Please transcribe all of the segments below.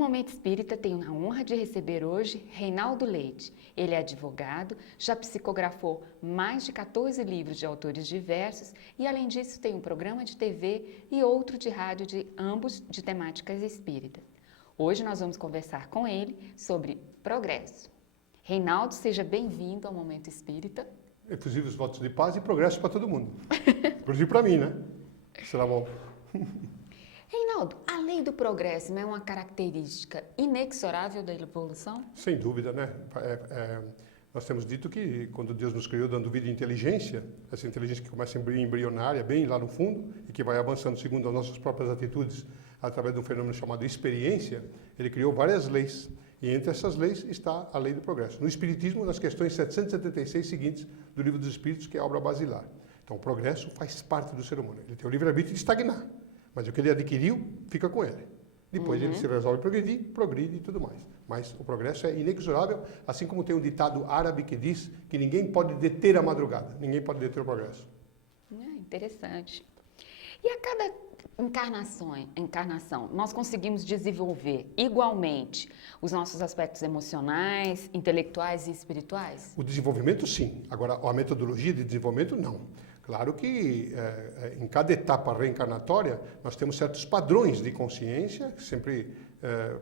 Momento Espírita tem a honra de receber hoje Reinaldo Leite. Ele é advogado, já psicografou mais de 14 livros de autores diversos e, além disso, tem um programa de TV e outro de rádio, ambos de temáticas espíritas. Hoje nós vamos conversar com ele sobre progresso. Reinaldo, seja bem-vindo ao Momento Espírita. Inclusive os votos de paz e progresso para todo mundo. Inclusive para mim, né? Será bom. Reinaldo, a lei do progresso não é uma característica inexorável da evolução? Sem dúvida, né? Nós temos dito que quando Deus nos criou dando vida e inteligência, essa inteligência que começa embrionária, bem lá no fundo, e que vai avançando segundo as nossas próprias atitudes, através de um fenômeno chamado experiência, ele criou várias leis. E entre essas leis está a lei do progresso. No Espiritismo, nas questões 776 seguintes do Livro dos Espíritos, que é a obra basilar. Então, o progresso faz parte do ser humano. Ele tem o livre-arbítrio de estagnar, mas o que ele adquiriu, fica com ele. Depois ele se resolve progredir, progride e tudo mais. Mas o progresso é inexorável, assim como tem um ditado árabe que diz que ninguém pode deter a madrugada, ninguém pode deter o progresso. Interessante. E a cada encarnação, nós conseguimos desenvolver igualmente os nossos aspectos emocionais, intelectuais e espirituais? O desenvolvimento, sim. Agora, a metodologia de desenvolvimento, não. Claro que em cada etapa reencarnatória nós temos certos padrões de consciência, sempre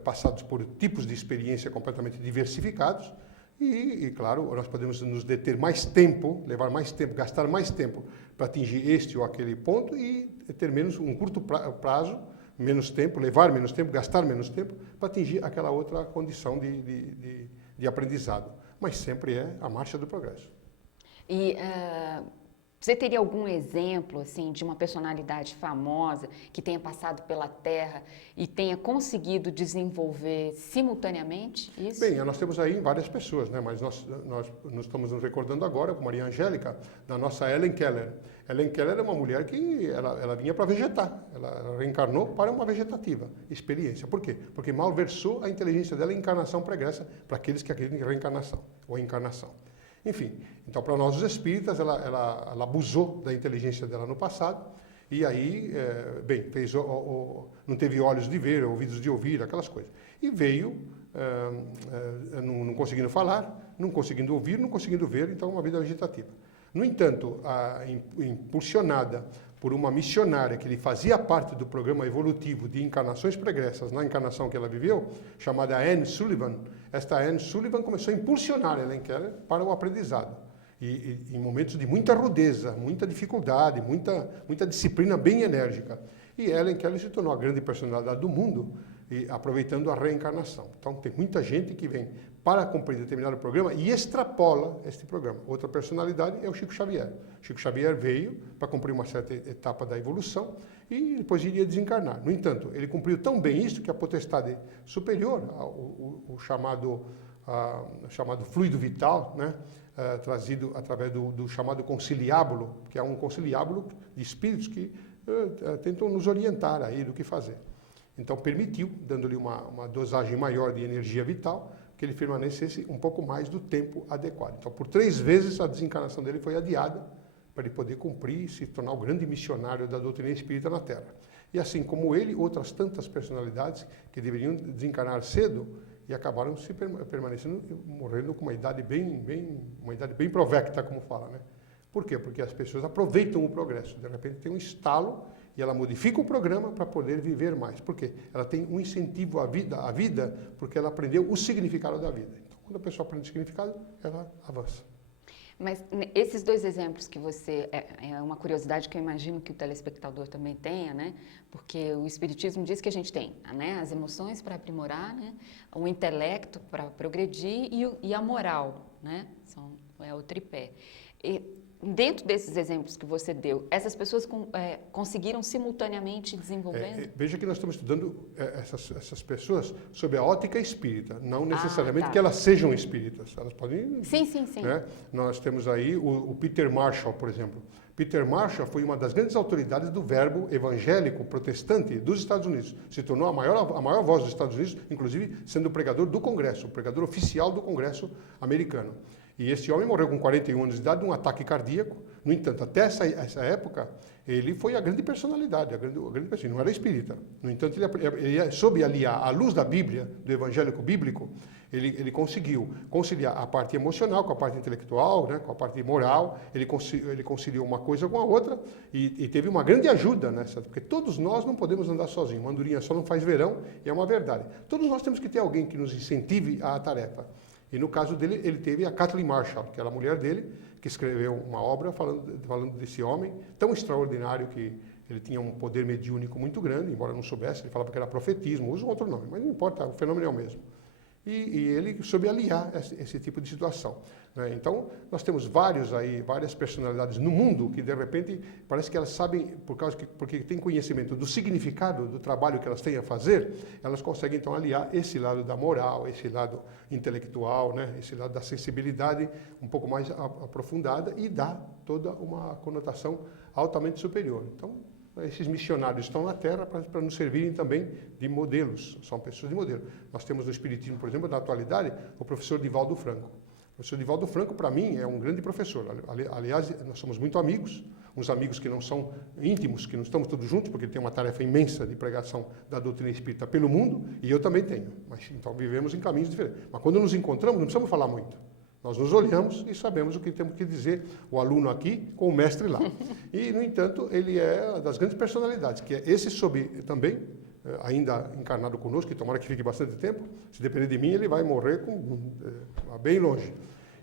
passados por tipos de experiência completamente diversificados, e, claro, nós podemos nos deter mais tempo, levar mais tempo, gastar mais tempo para atingir este ou aquele ponto e ter menos um curto prazo, menos tempo, levar menos tempo, gastar menos tempo para atingir aquela outra condição de aprendizado. Mas sempre é a marcha do progresso. E você teria algum exemplo assim, de uma personalidade famosa que tenha passado pela Terra e tenha conseguido desenvolver simultaneamente isso? Bem, nós temos aí várias pessoas, né? Mas nós estamos nos recordando agora, com Maria Angélica, da nossa Helen Keller. Helen Keller é uma mulher que ela vinha para vegetar, ela reencarnou para uma vegetativa experiência. Por quê? Porque malversou a inteligência dela em encarnação pregressa para aqueles que acreditam em reencarnação ou encarnação. Enfim, então para nós os espíritas, ela abusou da inteligência dela no passado e aí, fez não teve olhos de ver, ouvidos de ouvir, aquelas coisas. E veio, não conseguindo falar, não conseguindo ouvir, não conseguindo ver, então uma vida vegetativa. No entanto, impulsionada por uma missionária que lhe fazia parte do programa evolutivo de encarnações pregressas na encarnação que ela viveu, chamada Anne Sullivan, esta Anne Sullivan começou a impulsionar Helen Keller para o aprendizado. E em momentos de muita rudeza, muita dificuldade, muita disciplina bem enérgica. E Helen Keller se tornou a grande personalidade do mundo, aproveitando a reencarnação. Então, tem muita gente que vem para cumprir determinado programa e extrapola este programa. Outra personalidade é o Chico Xavier. Chico Xavier veio para cumprir uma certa etapa da evolução e depois iria desencarnar. No entanto, ele cumpriu tão bem isso que a potestade superior, o chamado fluido vital, né, trazido através do chamado conciliábulo, que é um conciliábulo de espíritos que tentam nos orientar aí do que fazer. Então permitiu, dando-lhe uma dosagem maior de energia vital, que ele permanecesse um pouco mais do tempo adequado. Então, por 3 vezes a desencarnação dele foi adiada para ele poder cumprir e se tornar o grande missionário da doutrina espírita na Terra. E assim como ele, outras tantas personalidades que deveriam desencarnar cedo e acabaram se permanecendo, morrendo com uma idade bem provecta, como fala, né? Por quê? Porque as pessoas aproveitam o progresso. De repente tem um estalo e ela modifica o programa para poder viver mais. Por quê? Ela tem um incentivo à vida, porque ela aprendeu o significado da vida. Então, quando a pessoa aprende o significado, ela avança. Mas esses 2 exemplos que você... É uma curiosidade que eu imagino que o telespectador também tenha, né? Porque o Espiritismo diz que a gente tem, né, as emoções para aprimorar, né, o intelecto para progredir e a moral, né? É o tripé. Dentro desses exemplos que você deu, essas pessoas conseguiram simultaneamente desenvolvendo? Veja que nós estamos estudando essas pessoas sob a ótica espírita, não necessariamente que elas sejam espíritas. Elas podem... Sim. Né? Nós temos aí o Peter Marshall, por exemplo. Peter Marshall foi uma das grandes autoridades do verbo evangélico protestante dos Estados Unidos. Se tornou a maior voz dos Estados Unidos, inclusive sendo o pregador do Congresso, o pregador oficial do Congresso americano. E esse homem morreu com 41 anos de idade de um ataque cardíaco. No entanto, até essa época, ele foi a grande personalidade, a grande pessoa, não era espírita. No entanto, ele soube aliar, à luz da Bíblia, do evangélico bíblico, ele conseguiu conciliar a parte emocional com a parte intelectual, né, com a parte moral, ele conciliou uma coisa com a outra e teve uma grande ajuda nessa, porque todos nós não podemos andar sozinhos, uma andorinha só não faz verão, e é uma verdade. Todos nós temos que ter alguém que nos incentive à tarefa. E no caso dele, ele teve a Kathleen Marshall, que era a mulher dele, que escreveu uma obra falando desse homem tão extraordinário que ele tinha um poder mediúnico muito grande, embora não soubesse, ele falava que era profetismo, usa um outro nome, mas não importa, o fenômeno é o mesmo. E ele soube aliar esse tipo de situação, né? Então, nós temos várias personalidades no mundo que, de repente, parece que elas sabem, porque têm conhecimento do significado do trabalho que elas têm a fazer, elas conseguem, então, aliar esse lado da moral, esse lado intelectual, né? Esse lado da sensibilidade um pouco mais aprofundada e dá toda uma conotação altamente superior. Então, esses missionários estão na Terra para nos servirem também de modelos, são pessoas de modelo. Nós temos no Espiritismo, por exemplo, na atualidade, o professor Divaldo Franco. O professor Divaldo Franco, para mim, é um grande professor. Aliás, nós somos muito amigos, uns amigos que não são íntimos, que não estamos todos juntos, porque ele tem uma tarefa imensa de pregação da doutrina espírita pelo mundo, e eu também tenho. Mas, então, vivemos em caminhos diferentes. Mas quando nos encontramos, não precisamos falar muito. Nós nos olhamos e sabemos o que temos que dizer, o aluno aqui com o mestre lá. E, no entanto, ele é das grandes personalidades, que é esse soube também, ainda encarnado conosco, que tomara que fique bastante tempo, se depender de mim, ele vai morrer bem longe.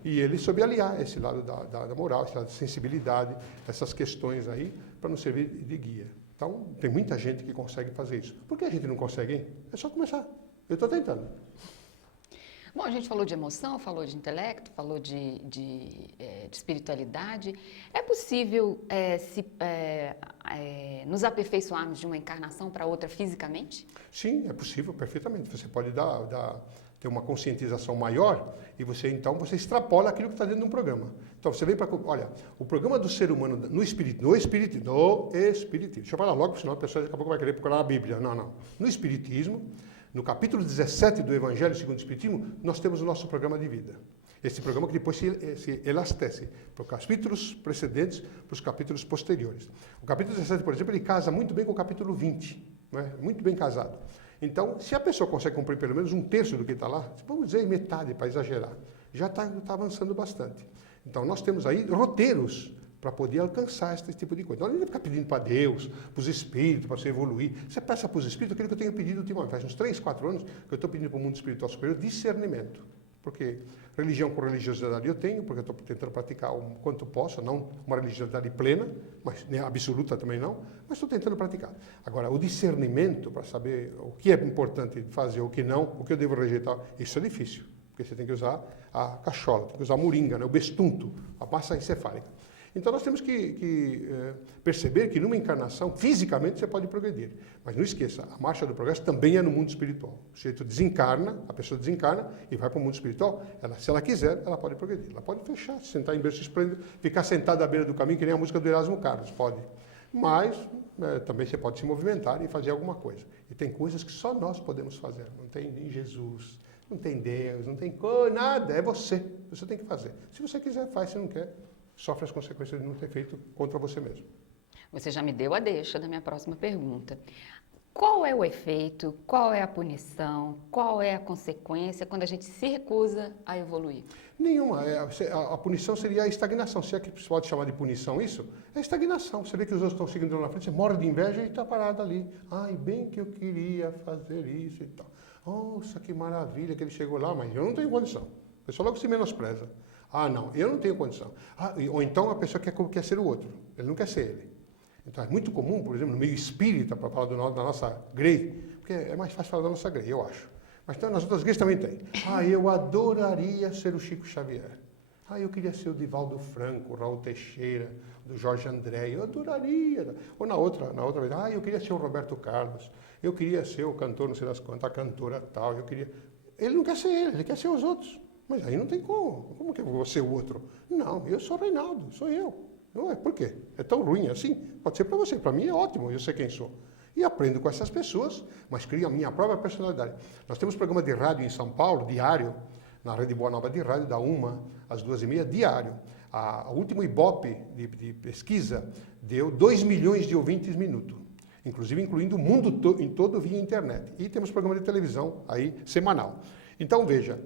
E ele soube aliar esse lado da moral, esse lado da sensibilidade, essas questões aí, para nos servir de guia. Então, tem muita gente que consegue fazer isso. Por que a gente não consegue, hein? É só começar. Eu estou tentando. Bom, a gente falou de emoção, falou de intelecto, falou de espiritualidade. É possível nos aperfeiçoarmos de uma encarnação para outra fisicamente? Sim, é possível, perfeitamente. Você pode ter uma conscientização maior e você extrapola aquilo que está dentro de um programa. Então, você vem para... Olha, o programa do ser humano no espiritismo. Deixa eu falar logo, senão a pessoa daqui a pouco vai querer procurar na Bíblia. Não. No espiritismo... No capítulo 17 do Evangelho segundo o Espiritismo, nós temos o nosso programa de vida. Esse programa que depois se elastece para os capítulos precedentes, para os capítulos posteriores. O capítulo 17, por exemplo, ele casa muito bem com o capítulo 20, não é? Muito bem casado. Então, se a pessoa consegue cumprir pelo menos um terço do que está lá, vamos dizer metade, para exagerar, já está avançando bastante. Então, nós temos aí roteiros para poder alcançar esse tipo de coisa. Não adianta ficar pedindo para Deus, para os espíritos, para você evoluir. Você peça para os espíritos aquilo que eu tenho pedido ultimamente, faz uns 3, 4 anos que eu estou pedindo para o mundo espiritual superior discernimento. Porque religião com religiosidade eu tenho, porque eu estou tentando praticar o quanto posso, não uma religiosidade plena, mas nem absoluta também não, mas estou tentando praticar. Agora, o discernimento para saber o que é importante fazer, o que não, o que eu devo rejeitar, isso é difícil, porque você tem que usar a cachola, tem que usar a moringa, né, o bestunto, a massa encefálica. Então, nós temos que perceber que numa encarnação, fisicamente, você pode progredir. Mas não esqueça, a marcha do progresso também é no mundo espiritual. O sujeito desencarna, a pessoa desencarna e vai para o mundo espiritual. Se ela quiser, ela pode progredir. Ela pode fechar, sentar em berço esplêndido, ficar sentada à beira do caminho, que nem a música do Erasmo Carlos, pode. Mas também você pode se movimentar e fazer alguma coisa. E tem coisas que só nós podemos fazer. Não tem nem Jesus, não tem Deus, não tem nada. É você. Você tem que fazer. Se você quiser, faz. Se não quer, sofre as consequências de não ter feito contra você mesmo. Você já me deu a deixa da minha próxima pergunta. Qual é o efeito, qual é a punição, qual é a consequência quando a gente se recusa a evoluir? Nenhuma. A punição seria a estagnação. Se é que se pode chamar de punição isso, é estagnação. Você vê que os outros estão seguindo lá na frente, você morre de inveja e está parado ali. Ai, bem que eu queria fazer isso e tal. Nossa, que maravilha que ele chegou lá, mas eu não tenho condição. A pessoa logo se menospreza. Ah, não, eu não tenho condição. Ou então a pessoa quer ser o outro, ele não quer ser ele. Então é muito comum, por exemplo, no meio espírita, para falar da nossa grey, porque é mais fácil falar da nossa grey, eu acho. Mas então, nas outras igrejas também tem. Eu adoraria ser o Chico Xavier. Eu queria ser o Divaldo Franco, o Raul Teixeira, do Jorge André, eu adoraria. Ou na outra vez, eu queria ser o Roberto Carlos, eu queria ser o cantor, não sei das quantas, a cantora tal, eu queria... Ele não quer ser ele quer ser os outros. Mas aí não tem como. Como que eu vou ser o outro? Não, eu sou Reinaldo, sou eu. Por quê? É tão ruim assim? Pode ser para você, para mim é ótimo, eu sei quem sou. E aprendo com essas pessoas, mas crio a minha própria personalidade. Nós temos um programa de rádio em São Paulo, diário, na Rede Boa Nova de Rádio, da 1 às 2h30, diário. O último Ibope de pesquisa deu 2 milhões de ouvintes minuto, inclusive incluindo o mundo todo via internet. E temos programa de televisão aí semanal. Então, veja,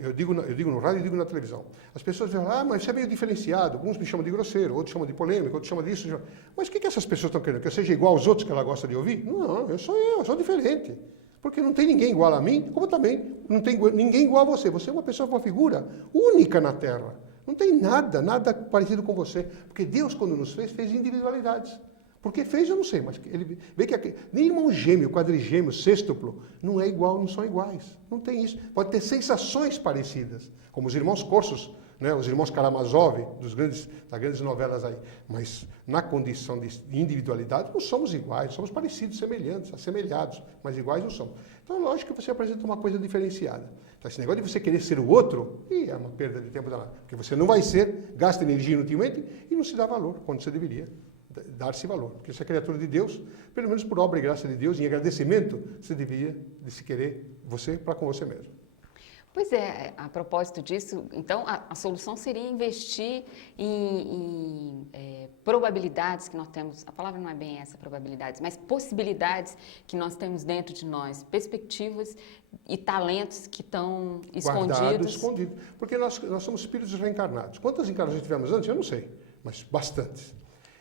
eu digo no rádio e digo na televisão, as pessoas dizem, mas você é meio diferenciado, alguns me chamam de grosseiro, outros chamam de polêmico, outros chamam disso. Mas o que essas pessoas estão querendo? Que eu seja igual aos outros que ela gosta de ouvir? Não, eu sou diferente. Porque não tem ninguém igual a mim, como também não tem ninguém igual a você. Você é uma pessoa, uma figura única na Terra. Não tem nada parecido com você. Porque Deus, quando nos fez individualidades. Porque fez, eu não sei, mas ele vê que nem irmão gêmeo, quadrigêmeo, sextuplo, não é igual, não são iguais. Não tem isso. Pode ter sensações parecidas, como os irmãos Corsos, né, os irmãos Karamazov, das grandes novelas aí. Mas na condição de individualidade, não somos iguais, somos parecidos, semelhantes, assemelhados, mas iguais não somos. Então é lógico que você apresenta uma coisa diferenciada. Então esse negócio de você querer ser o outro, é uma perda de tempo danada. Porque você não vai ser, gasta energia inutilmente e não se dá valor, quando você deveria dar-se valor. Porque você é criatura de Deus, pelo menos por obra e graça de Deus, em agradecimento, você deveria de se querer você para com você mesmo. Pois é, a propósito disso, então a solução seria investir em probabilidades que nós temos, a palavra não é bem essa, probabilidades, mas possibilidades que nós temos dentro de nós, perspectivas e talentos que estão escondidos. Porque nós somos espíritos reencarnados. Quantas encarnações tivemos antes? Eu não sei, mas bastantes.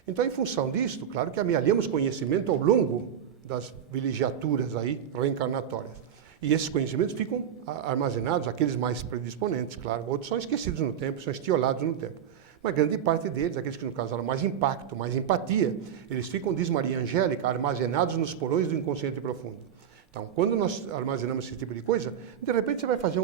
Então, em função disto, claro que amealhamos conhecimento ao longo das vilegiaturas aí reencarnatórias. E esses conhecimentos ficam armazenados, aqueles mais predisponentes, claro. Outros são esquecidos no tempo, são estiolados no tempo. Mas grande parte deles, aqueles que no causaram mais impacto, mais empatia, eles ficam, diz Maria Angélica, armazenados nos porões do inconsciente profundo. Então, quando nós armazenamos esse tipo de coisa, de repente você vai fazer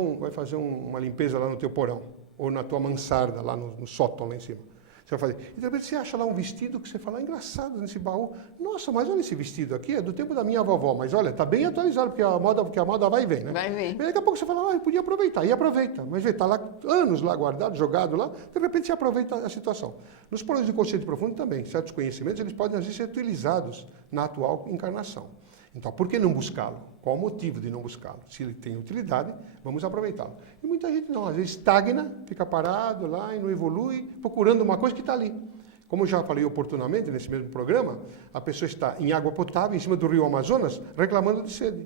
uma limpeza lá no teu porão, ou na tua mansarda, lá no sótão, lá em cima. Você vai fazer. E de repente você acha lá um vestido que você fala, engraçado nesse baú. Nossa, mas olha esse vestido aqui, é do tempo da minha vovó. Mas olha, está bem atualizado, porque a moda vai e vem, né? Vai e vem. E daqui a pouco você fala, eu podia aproveitar. E aproveita. Mas está lá anos lá guardado, jogado lá. De repente você aproveita a situação. Nos porões de consciente profundo também, certos conhecimentos, eles podem às vezes ser utilizados na atual encarnação. Então, por que não buscá-lo? Qual o motivo de não buscá-lo? Se ele tem utilidade, vamos aproveitá-lo. E muita gente não, às vezes estagna, fica parado lá e não evolui, procurando uma coisa que está ali. Como eu já falei oportunamente nesse mesmo programa, a pessoa está em água potável, em cima do rio Amazonas, reclamando de sede.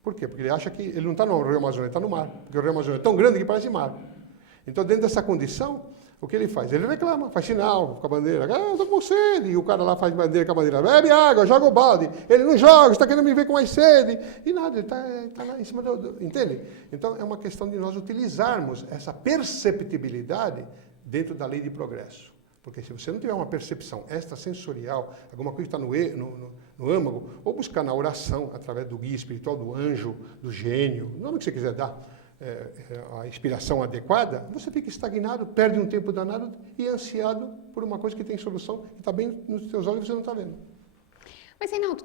Por quê? Porque ele acha que ele não está no rio Amazonas, ele está no mar. Porque o rio Amazonas é tão grande que parece mar. Então, dentro dessa condição, o que ele faz? Ele reclama, faz sinal com a bandeira. Eu estou com sede. E o cara lá faz bandeira com a bandeira. Bebe água, joga o balde. Ele não joga, está querendo me ver com mais sede. E nada, ele está lá em cima entende? Então, é uma questão de nós utilizarmos essa perceptibilidade dentro da lei de progresso. Porque se você não tiver uma percepção extrasensorial, alguma coisa que está no âmago, ou buscar na oração, através do guia espiritual, do anjo, do gênio, o nome que você quiser dar, a inspiração adequada, você fica estagnado, perde um tempo danado e ansiado por uma coisa que tem solução e está bem nos seus olhos e você não está vendo. Mas, Reinaldo,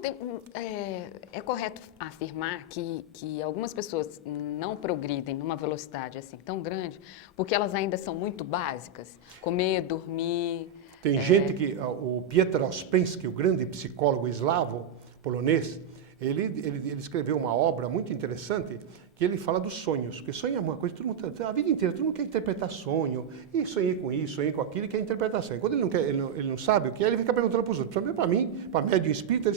é correto afirmar que algumas pessoas não progridem numa velocidade assim tão grande porque elas ainda são muito básicas? Comer, dormir... Tem gente que... O Piotr Ospensky, o grande psicólogo eslavo polonês, ele escreveu uma obra muito interessante que ele fala dos sonhos, porque sonho é uma coisa, a vida inteira, todo mundo quer interpretar sonho, e sonhei com isso, sonhei com aquilo, e quer interpretação. E quando ele não sabe o que é, ele fica perguntando para os outros. Para mim, para médium espírita,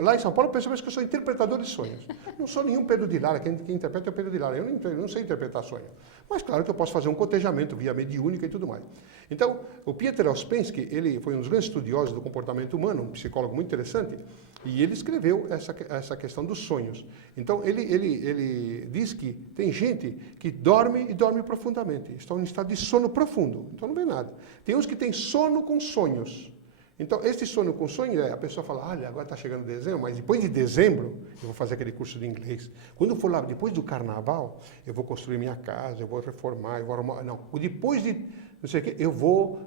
lá em São Paulo, pensa que eu sou interpretador de sonhos. Não sou nenhum Pedro de Lara, quem interpreta é o Pedro de Lara, eu não sei interpretar sonho. Mas claro que eu posso fazer um cotejamento via mediúnica e tudo mais. Então, o Piotr Ospensky, ele foi um dos grandes estudiosos do comportamento humano, um psicólogo muito interessante, e ele escreveu essa questão dos sonhos. Então, ele diz que tem gente que dorme e dorme profundamente, estão em estado de sono profundo, então não vê nada. Tem uns que têm sono com sonhos. Então, esse sono com sonho a pessoa fala, olha, agora está chegando dezembro, mas depois de dezembro eu vou fazer aquele curso de inglês. Quando eu for lá, depois do carnaval, eu vou construir minha casa, eu vou reformar, eu vou arrumar... Não, depois de... não sei o quê, eu vou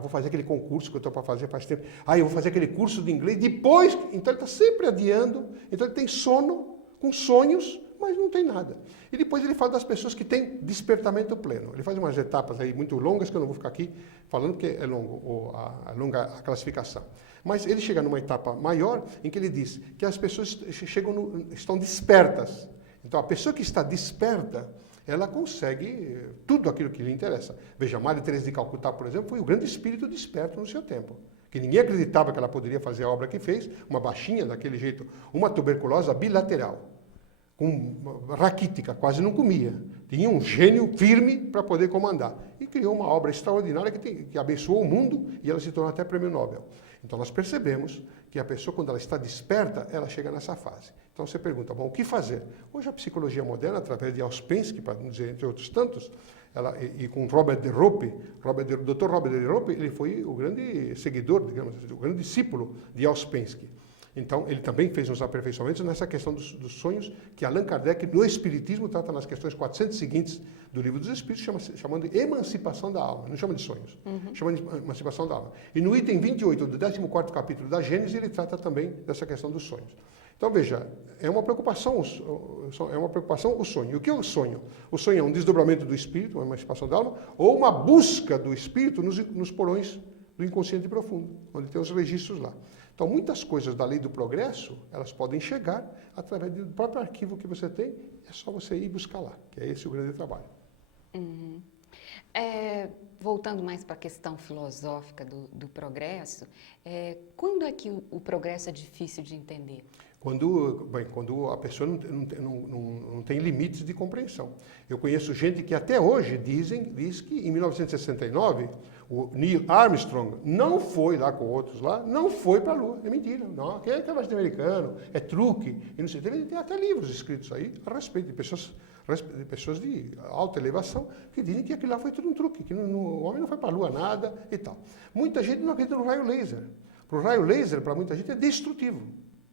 vou fazer aquele concurso que eu estou para fazer faz tempo. Eu vou fazer aquele curso de inglês depois. Então ele está sempre adiando. Então ele tem sono com sonhos, mas não tem nada. E depois ele fala das pessoas que têm despertamento pleno. Ele faz umas etapas aí muito longas que eu não vou ficar aqui falando porque é longa a classificação. Mas ele chega numa etapa maior em que ele diz que as pessoas estão despertas. Então, a pessoa que está desperta, ela consegue tudo aquilo que lhe interessa. Veja, Maria Teresa de Calcutá, por exemplo, foi o grande espírito desperto no seu tempo. Que ninguém acreditava que ela poderia fazer a obra que fez, uma baixinha daquele jeito, uma tuberculose bilateral, com raquítica, quase não comia. Tinha um gênio firme para poder comandar. E criou uma obra extraordinária que abençoou o mundo e ela se tornou até prêmio Nobel. Então nós percebemos que a pessoa, quando ela está desperta, ela chega nessa fase. Então você pergunta, bom, o que fazer? Hoje a psicologia moderna, através de Ouspensky, para não dizer entre outros tantos, e com Robert de Rope, Dr. Robert de Rope, ele foi o grande seguidor, digamos, o grande discípulo de Ouspensky. Então, ele também fez uns aperfeiçoamentos nessa questão dos sonhos, que Allan Kardec, no Espiritismo, trata nas questões 400 seguintes do Livro dos Espíritos, chamando de emancipação da alma. Não chama de sonhos, chama de emancipação da alma. E no item 28 do 14º capítulo da Gênesis, ele trata também dessa questão dos sonhos. Então, veja, é uma preocupação o sonho. E o que é o sonho? O sonho é um desdobramento do espírito, uma emancipação da alma, ou uma busca do espírito nos porões do inconsciente profundo, onde tem os registros lá. Então, muitas coisas da lei do progresso, elas podem chegar através do próprio arquivo que você tem, é só você ir buscar lá, que é esse o grande trabalho. Voltando mais para a questão filosófica do progresso, quando é que o progresso é difícil de entender? Quando a pessoa não tem limites de compreensão. Eu conheço gente que até hoje diz que em 1969 o Neil Armstrong não foi lá com outros lá, não foi para a Lua. É mentira. Não, quem é conversa de americano, é truque. E não sei, tem até livros escritos aí a respeito de pessoas de alta elevação que dizem que aquilo lá foi tudo um truque, que o homem não foi para a Lua nada e tal. Muita gente não acredita no raio laser. Para o raio laser, para muita gente, é destrutivo.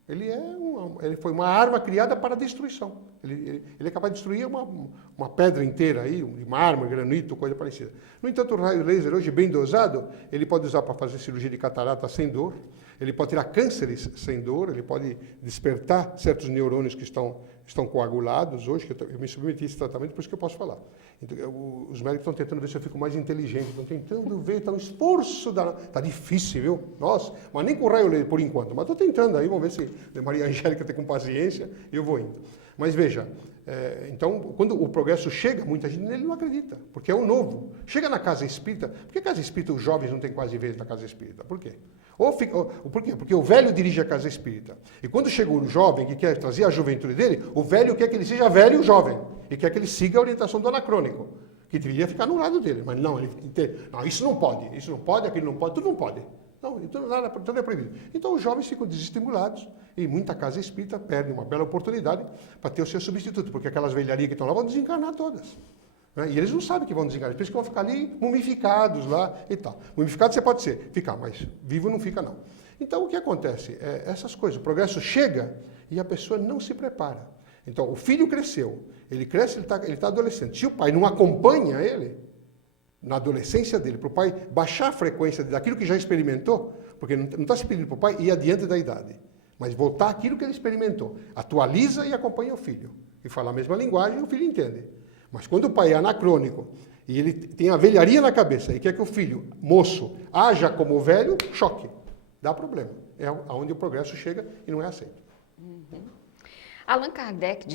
Ele foi uma arma criada para a destruição. Ele é capaz de destruir uma pedra inteira, aí, de mármore, granito, coisa parecida. No entanto, o raio laser, hoje bem dosado, ele pode usar para fazer cirurgia de catarata sem dor, ele pode tirar cânceres sem dor, ele pode despertar certos neurônios que estão coagulados hoje, que eu me submeti a esse tratamento, por isso que eu posso falar. Então, os médicos estão tentando ver se eu fico mais inteligente, estão tentando ver, está um esforço, está difícil, viu? Nossa, mas nem com raio laser por enquanto, mas estou tentando aí, vamos ver se Maria Angélica tem com paciência e eu vou indo. Mas veja, então, quando o progresso chega, muita gente nele não acredita, porque é o novo. Chega na casa espírita, por que casa espírita os jovens não têm quase vez na casa espírita? Por quê? Por quê? Porque o velho dirige a casa espírita. E quando chega o jovem que quer trazer a juventude dele, o velho quer que ele seja velho e jovem. E quer que ele siga a orientação do anacrônico, que deveria ficar no lado dele. Mas não, isso não pode, aquilo não pode, tudo não pode. Não, tudo é proibido. Então os jovens ficam desestimulados e muita casa espírita perde uma bela oportunidade para ter o seu substituto, porque aquelas velharias que estão lá vão desencarnar todas. Né? E eles não sabem que vão desencarnar, por isso que vão ficar ali mumificados lá e tal. Mumificado você pode ficar, mas vivo não fica não. Então o que acontece? Essas coisas, o progresso chega e a pessoa não se prepara. Então o filho cresceu, ele cresce, ele está adolescente. Se o pai não acompanha ele, na adolescência dele, para o pai baixar a frequência daquilo que já experimentou, porque não está se pedindo para o pai ir adiante da idade, mas voltar àquilo que ele experimentou. Atualiza e acompanha o filho. E fala a mesma linguagem, o filho entende. Mas quando o pai é anacrônico e ele tem a velharia na cabeça e quer que o filho, moço, haja como velho, choque. Dá problema. É aonde o progresso chega e não é aceito. Allan Kardec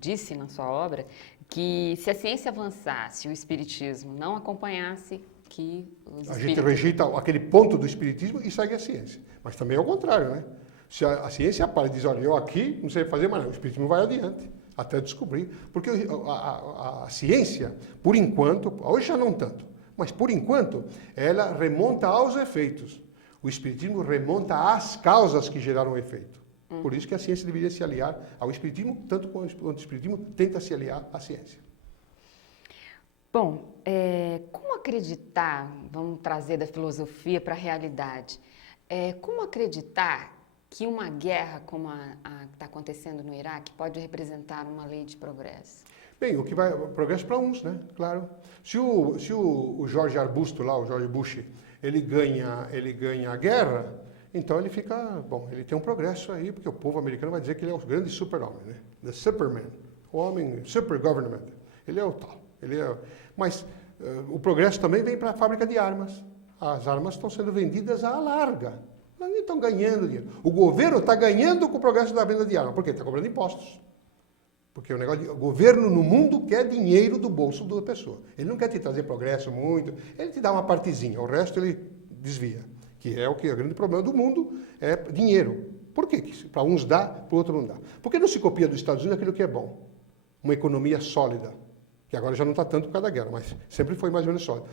disse na sua obra, que se a ciência avançasse, o espiritismo não acompanhasse, que os A gente rejeita aquele ponto do espiritismo e segue a ciência. Mas também é o contrário, né? Se a ciência para e diz, olha, eu aqui não sei fazer mais nada, o espiritismo vai adiante, até descobrir. Porque a ciência, por enquanto, hoje já não tanto, mas por enquanto, ela remonta aos efeitos. O espiritismo remonta às causas que geraram o efeito. Por isso que a ciência deveria se aliar ao espiritismo, tanto quanto o espiritismo tenta se aliar à ciência. Bom, como acreditar, vamos trazer da filosofia para a realidade, como acreditar que uma guerra como a que está acontecendo no Iraque pode representar uma lei de progresso? Bem, o que vai progresso para uns, né? Claro. Se o Jorge Arbusto lá, o George Bush, ele ganha a guerra, então ele fica, ele tem um progresso aí, porque o povo americano vai dizer que ele é o grande super-homem, né? The Superman, o homem super government. Ele é o tal. Mas o progresso também vem para a fábrica de armas. As armas estão sendo vendidas à larga. Não estão ganhando dinheiro. O governo está ganhando com o progresso da venda de armas. Por quê? Está cobrando impostos. Porque o governo no mundo quer dinheiro do bolso da pessoa. Ele não quer te trazer progresso muito, ele te dá uma partezinha, o resto ele desvia. Que é o que é o grande problema do mundo, é dinheiro. Por quê? Para uns dá, para o outro não dá. Por que não se copia dos Estados Unidos aquilo que é bom? Uma economia sólida, que agora já não está tanto por causa da guerra, mas sempre foi mais ou menos sólida.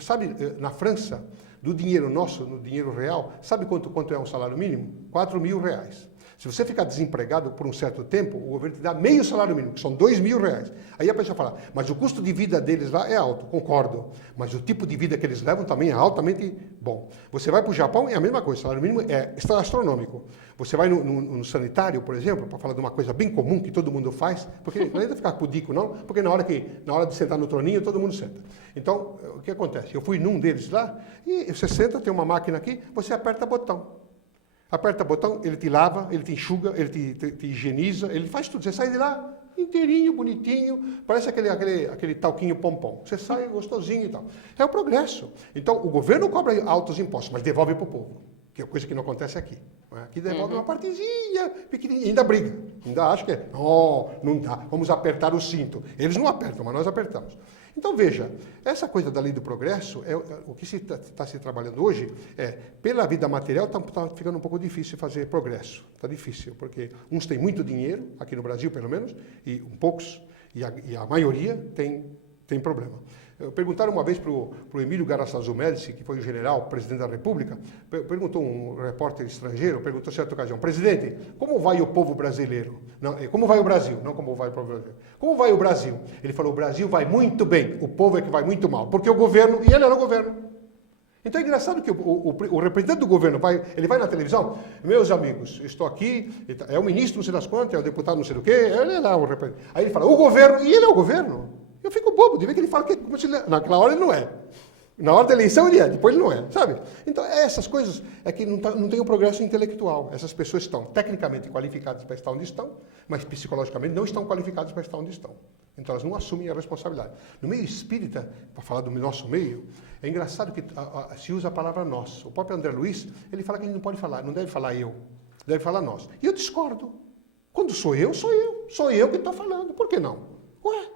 Sabe, na França, do dinheiro nosso, no dinheiro real, sabe quanto é um salário mínimo? 4.000 reais. Se você ficar desempregado por um certo tempo, o governo te dá meio salário mínimo, que são 2.000 reais. Aí a pessoa fala, mas o custo de vida deles lá é alto, concordo. Mas o tipo de vida que eles levam também é altamente bom. Você vai para o Japão, é a mesma coisa, o salário mínimo é astronômico. Você vai no sanitário, por exemplo, para falar de uma coisa bem comum que todo mundo faz, porque não adianta ficar pudico, não, porque na hora de sentar no troninho, todo mundo senta. Então, o que acontece? Eu fui num deles lá, e você senta, tem uma máquina aqui, você aperta botão. Aperta o botão, ele te lava, ele te enxuga, ele te higieniza, ele faz tudo. Você sai de lá inteirinho, bonitinho, parece aquele talquinho pompom. Você sai gostosinho e tal. É o progresso. Então, o governo cobra altos impostos, mas devolve para o povo, que é coisa que não acontece aqui. Aqui devolve uma partezinha pequenininha, ainda briga. Ainda acha que é, não dá, vamos apertar o cinto. Eles não apertam, mas nós apertamos. Então, veja, essa coisa da lei do progresso, o que está se trabalhando hoje pela vida material, está ficando um pouco difícil fazer progresso. Está difícil, porque uns têm muito dinheiro, aqui no Brasil pelo menos, e poucos, e a maioria tem problema. Perguntaram uma vez para o Emílio Garastazu Médici, que foi o general, presidente da República, perguntou um repórter estrangeiro, perguntou em certa ocasião, presidente, como vai o povo brasileiro? Não, como vai o Brasil? Não como vai o povo brasileiro. Como vai o Brasil? Ele falou, o Brasil vai muito bem, o povo é que vai muito mal, porque o governo, e ele era o governo. Então é engraçado que o representante do governo ele vai na televisão, meus amigos, estou aqui, é o ministro não sei das quantas, é o deputado não sei do quê, ele é lá o representante. Aí ele fala, o governo, e ele é o governo. Eu fico bobo de ver que ele fala que naquela hora ele não é. Na hora da eleição ele é, depois ele não é, sabe? Então essas coisas é que não tem um progresso intelectual. Essas pessoas estão tecnicamente qualificadas para estar onde estão, mas psicologicamente não estão qualificadas para estar onde estão. Então elas não assumem a responsabilidade. No meio espírita, para falar do nosso meio, é engraçado que se usa a palavra nós. O próprio André Luiz, ele fala que a gente não pode falar, não deve falar eu, deve falar nós. E eu discordo. Quando sou eu, sou eu. Sou eu que estou falando. Por que não? Ué,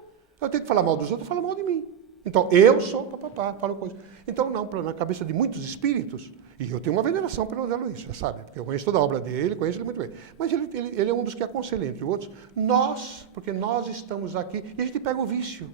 eu tenho que falar mal dos outros, eu falo mal de mim. Então, eu sou papapá, falo coisa. Então, não, na cabeça de muitos espíritos, e eu tenho uma veneração pelo André Luiz, já sabe, porque eu conheço toda a obra dele, conheço ele muito bem. Mas ele é um dos que aconselha, entre outros, porque nós estamos aqui, e a gente pega o vício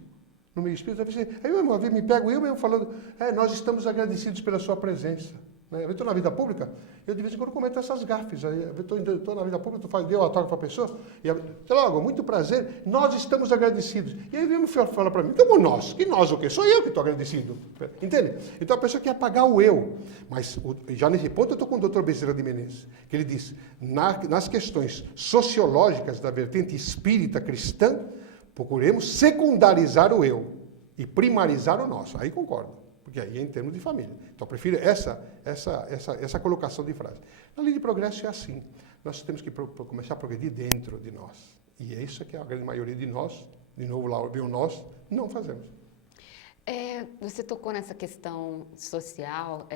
no meio espírita. Aí eu me pego eu mesmo falando, nós estamos agradecidos pela sua presença. Eu estou na vida pública, eu de vez em quando comento essas gafes. Eu estou na vida pública, deu a toca para a pessoa, e logo, muito prazer, nós estamos agradecidos. E aí vem me fala para mim, como nós? Que nós o quê? Sou eu que estou agradecido. Entende? Então a pessoa quer apagar o eu. Mas já nesse ponto eu estou com o Dr. Bezerra de Menezes, que ele diz, nas questões sociológicas da vertente espírita cristã, procuremos secundarizar o eu e primarizar o nosso. Aí concordo. Porque aí é em termos de família. Então, eu prefiro essa colocação de frase. Na lei de progresso é assim. Nós temos que começar a progredir dentro de nós. E é isso que a grande maioria de nós, de novo lá, o nós, não fazemos. Você tocou nessa questão social.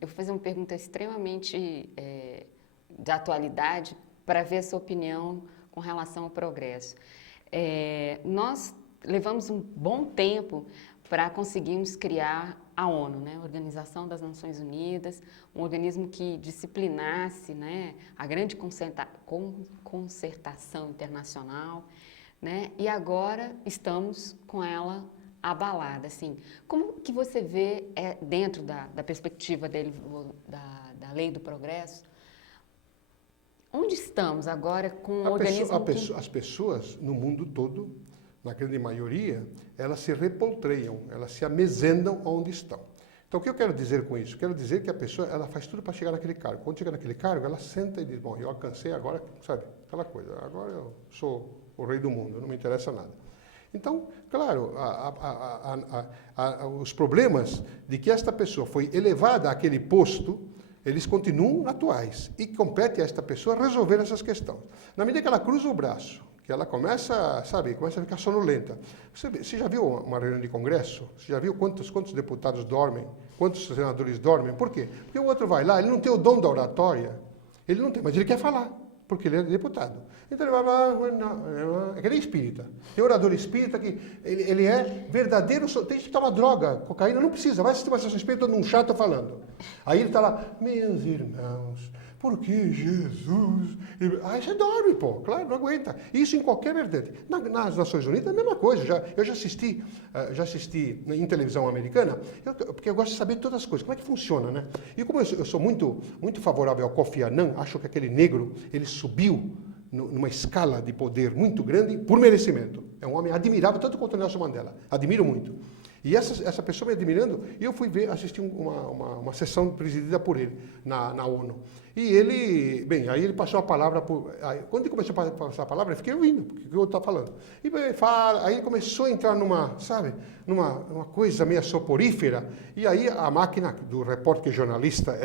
Eu vou fazer uma pergunta extremamente de atualidade para ver a sua opinião com relação ao progresso. Nós levamos um bom tempo para conseguirmos criar a ONU, né, a Organização das Nações Unidas, um organismo que disciplinasse, né, a grande concertação internacional, né, e agora estamos com ela abalada. Assim, como que você vê, dentro da perspectiva da lei do progresso, onde estamos agora com o organismo As pessoas no mundo todo, na grande maioria, elas se repoltreiam, elas se amesendam onde estão. Então, o que eu quero dizer com isso? Quero dizer que a pessoa ela faz tudo para chegar naquele cargo. Quando chega naquele cargo, ela senta e diz, bom, eu alcancei agora, sabe, aquela coisa, agora eu sou o rei do mundo, não me interessa nada. Então, claro, os problemas de que esta pessoa foi elevada àquele posto, eles continuam atuais e compete a esta pessoa resolver essas questões. Na medida que ela cruza o braço, que ela começa a ficar sonolenta. Você já viu uma reunião de congresso? Você já viu quantos deputados dormem? Quantos senadores dormem? Por quê? Porque o outro vai lá, ele não tem o dom da oratória, ele não tem, mas ele quer falar. porque ele é deputado. Então ele vai é que nem espírita. Tem orador espírita que ele é verdadeiro, tem gente que toma droga, cocaína, não precisa, vai assistir uma sessão espírita num chato falando. Aí ele está lá, meus irmãos, por que Jesus... Aí você dorme, pô, claro, não aguenta. Isso em qualquer vertente. Nas Nações Unidas é a mesma coisa. Eu já assisti em televisão americana, porque eu gosto de saber todas as coisas, como é que funciona, né? E como eu sou muito, muito favorável ao Kofi Annan, acho que aquele negro, ele subiu numa escala de poder muito grande por merecimento. É um homem admirável, tanto quanto o Nelson Mandela. Admiro muito. E essa pessoa me admirando, e eu fui assistir uma sessão presidida por ele na ONU. E ele, bem, aí ele passou a palavra, quando ele começou a passar a palavra, eu fiquei ouvindo, porque o outro está falando. E aí ele começou a entrar numa coisa meio soporífera, e aí a máquina do repórter que é jornalista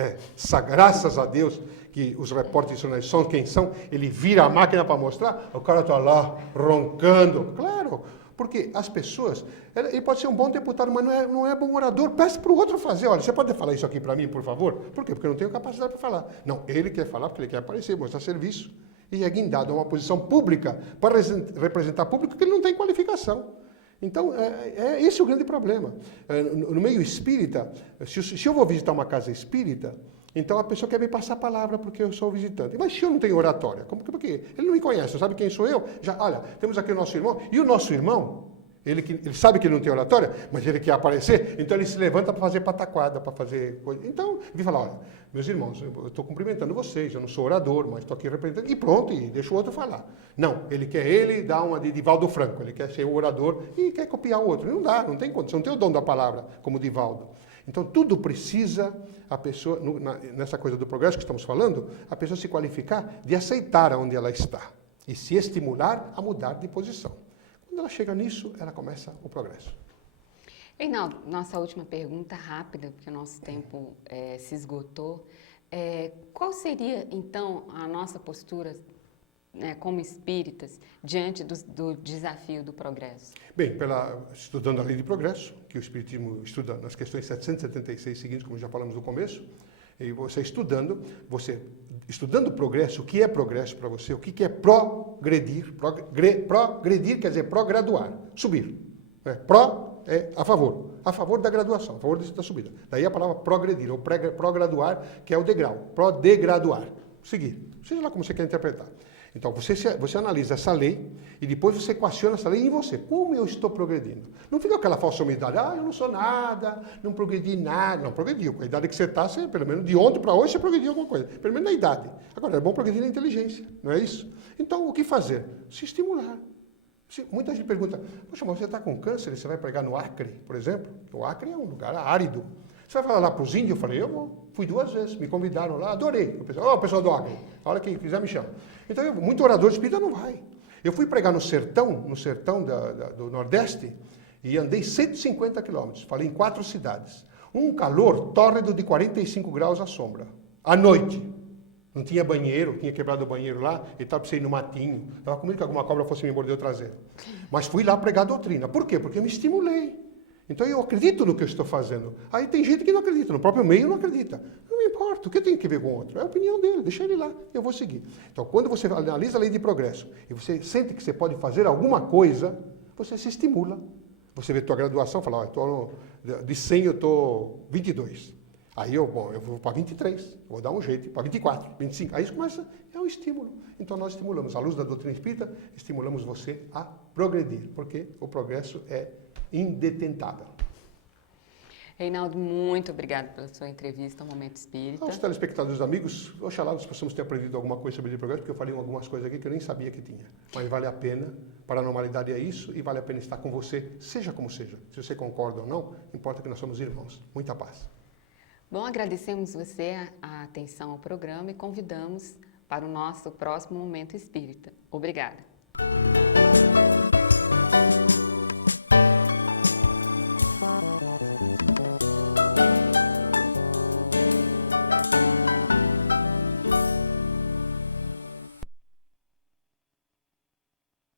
graças a Deus que os repórteres jornalistas são quem são, ele vira a máquina para mostrar, o cara está lá roncando, claro. Porque as pessoas, ele pode ser um bom deputado, mas não é bom orador. Peça para o outro fazer. Olha, você pode falar isso aqui para mim, por favor? Por quê? Porque eu não tenho capacidade para falar. Não, ele quer falar porque ele quer aparecer, mostrar serviço. E é guindado a uma posição pública para representar público que ele não tem qualificação. Então, esse é o grande problema. No meio espírita, se eu vou visitar uma casa espírita, então a pessoa quer me passar a palavra porque eu sou visitante. Mas se eu não tenho oratória, porque ele não me conhece, sabe quem sou eu? Olha, temos aqui o nosso irmão, e o nosso irmão, ele sabe que ele não tem oratória, mas ele quer aparecer, então ele se levanta para fazer pataquada, para fazer coisa. Então, ele fala, olha, meus irmãos, eu estou cumprimentando vocês, eu não sou orador, mas estou aqui representando, e pronto, e deixa o outro falar. Não, ele dá uma de Divaldo Franco, ele quer ser o orador e quer copiar o outro. Não dá, não tem condição, não tem o dom da palavra, como Divaldo. Então, tudo precisa, a pessoa, nessa coisa do progresso que estamos falando, a pessoa se qualificar de aceitar onde ela está e se estimular a mudar de posição. Quando ela chega nisso, ela começa o progresso. Reinaldo, nossa última pergunta rápida, porque o nosso tempo se esgotou. Qual seria, então, a nossa postura como espíritas diante do desafio do progresso? Bem, estudando a lei de progresso, que o Espiritismo estuda nas questões 776 seguintes, como já falamos no começo, e você estudando o progresso, o que é progresso para você, o que é progredir, progredir quer dizer prograduar, subir. Pro é a favor da graduação, a favor da subida. Daí a palavra progredir, ou prograduar, que é o degrau, prodegraduar, seguir, seja lá como você quer interpretar. Então, você analisa essa lei e depois você equaciona essa lei em você. Como eu estou progredindo? Não fica aquela falsa humildade. Eu não sou nada, não progredi nada. Não, progrediu. Com a idade que você está, pelo menos de ontem para hoje, você progrediu alguma coisa. Pelo menos na idade. Agora, é bom progredir na inteligência, não é isso? Então, o que fazer? Se estimular. Muita gente pergunta, poxa, mas você está com câncer e você vai pregar no Acre, por exemplo? O Acre é um lugar árido. Você vai falar lá para os índios? Eu falei, eu vou. Fui 2 vezes, me convidaram lá, adorei. O pessoal do Acre, a hora que quiser me chama. Então, muito orador espírita não vai. Eu fui pregar no sertão do Nordeste, e andei 150 quilômetros. Falei em 4 cidades. Um calor tórrido de 45 graus à sombra. À noite. Não tinha banheiro, tinha quebrado o banheiro lá, e estava precisando ir no matinho. Estava com medo que alguma cobra fosse me morder o traseiro. Mas fui lá pregar a doutrina. Por quê? Porque eu me estimulei. Então eu acredito no que eu estou fazendo. Aí tem gente que não acredita, no próprio meio não acredita. Não me importa, o que eu tenho que ver com o outro? É a opinião dele, deixa ele lá, eu vou seguir. Então quando você analisa a lei de progresso e você sente que você pode fazer alguma coisa, você se estimula. Você vê a tua graduação e fala, de 100 eu estou 22. Aí eu vou para 23, vou dar um jeito, para 24, 25. Aí isso começa, é um estímulo. Então nós estimulamos, à luz da doutrina espírita, estimulamos você a progredir, porque o progresso é indetentável. Reinaldo, muito obrigado pela sua entrevista ao Momento Espírita. Aos telespectadores amigos, oxalá nós possamos ter aprendido alguma coisa sobre o progresso, porque eu falei algumas coisas aqui que eu nem sabia que tinha. Mas vale a pena, paranormalidade é isso, e vale a pena estar com você, seja como seja. Se você concorda ou não, importa que nós somos irmãos. Muita paz. Bom, agradecemos a atenção ao programa e convidamos para o nosso próximo Momento Espírita. Obrigada.